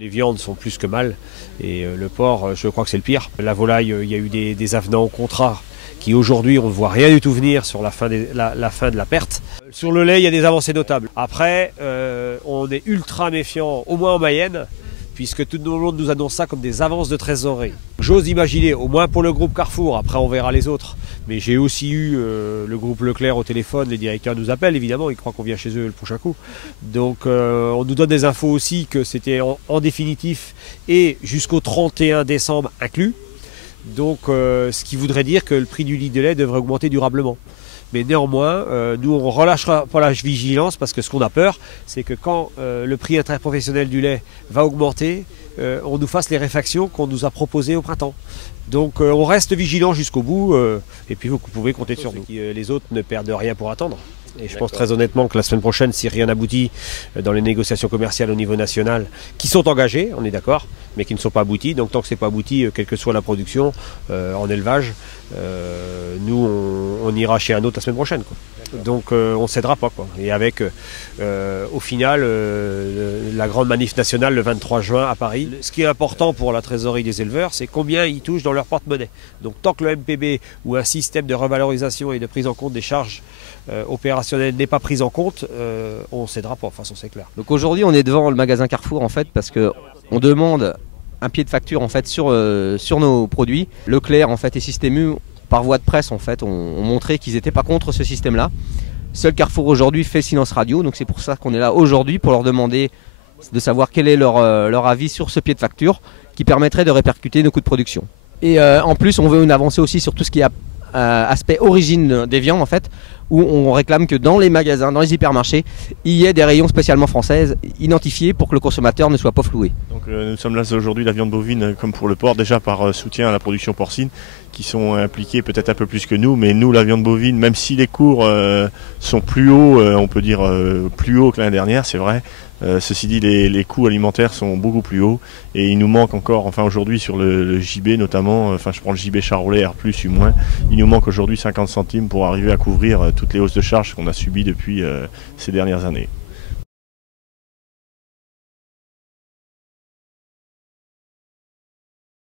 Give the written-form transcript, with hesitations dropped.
Les viandes sont plus que mal et le porc, je crois que c'est le pire. La volaille, il y a eu des avenants au contrat qui aujourd'hui, on ne voit rien du tout venir sur la fin de la perte. Sur le lait, il y a des avancées notables. Après, on est ultra méfiant, au moins en Mayenne, puisque tout le monde nous annonce ça comme des avances de trésorerie. J'ose imaginer, au moins pour le groupe Carrefour, après on verra les autres, mais j'ai aussi eu le groupe Leclerc au téléphone, les directeurs nous appellent évidemment, ils croient qu'on vient chez eux le prochain coup. Donc on nous donne des infos aussi que c'était en définitif et jusqu'au 31 décembre inclus. Donc ce qui voudrait dire que le prix du litre de lait devrait augmenter durablement. Mais néanmoins, nous on ne relâchera pas la vigilance parce que ce qu'on a peur, c'est que quand le prix interprofessionnel du lait va augmenter, on nous fasse les réfactions qu'on nous a proposées au printemps. Donc on reste vigilant jusqu'au bout et puis vous pouvez compter sur nous. Les autres ne perdent rien pour attendre. Et je pense très honnêtement que la semaine prochaine, si rien n'aboutit dans les négociations commerciales au niveau national, qui sont engagées, on est d'accord, mais qui ne sont pas abouties, donc tant que ce n'est pas abouti, quelle que soit la production en élevage, nous on ira chez un autre la semaine prochaine, quoi. Donc on ne cédera pas, quoi. Et avec au final la grande manif nationale le 23 juin à Paris. Ce qui est important pour la trésorerie des éleveurs, c'est combien ils touchent dans leur porte-monnaie. Donc tant que le MPB ou un système de revalorisation et de prise en compte des charges opérationnelles n'est pas pris en compte, on ne cédera pas, de toute façon c'est clair. Donc aujourd'hui on est devant le magasin Carrefour en fait parce qu'on demande un pied de facture en fait sur nos produits. Leclerc en fait et Système U par voie de presse en fait ont montré qu'ils n'étaient pas contre ce système-là. Seul Carrefour aujourd'hui fait silence radio, donc c'est pour ça qu'on est là aujourd'hui pour leur demander de savoir quel est leur avis sur ce pied de facture qui permettrait de répercuter nos coûts de production. Et en plus on veut une avancée aussi sur tout ce qui est aspect origine des viandes en fait, où on réclame que dans les magasins, dans les hypermarchés, il y ait des rayons spécialement françaises identifiés pour que le consommateur ne soit pas floué. Donc nous sommes là aujourd'hui, la viande bovine comme pour le porc, déjà par soutien à la production porcine, qui sont impliqués peut-être un peu plus que nous, mais nous la viande bovine, même si les cours sont plus hauts, on peut dire plus hauts que l'année dernière, c'est vrai. Ceci dit, les coûts alimentaires sont beaucoup plus hauts et il nous manque encore, enfin aujourd'hui sur le JB notamment, enfin je prends le JB Charolais R+, U-, il nous manque aujourd'hui 50 centimes pour arriver à couvrir toutes les hausses de charges qu'on a subies depuis ces dernières années.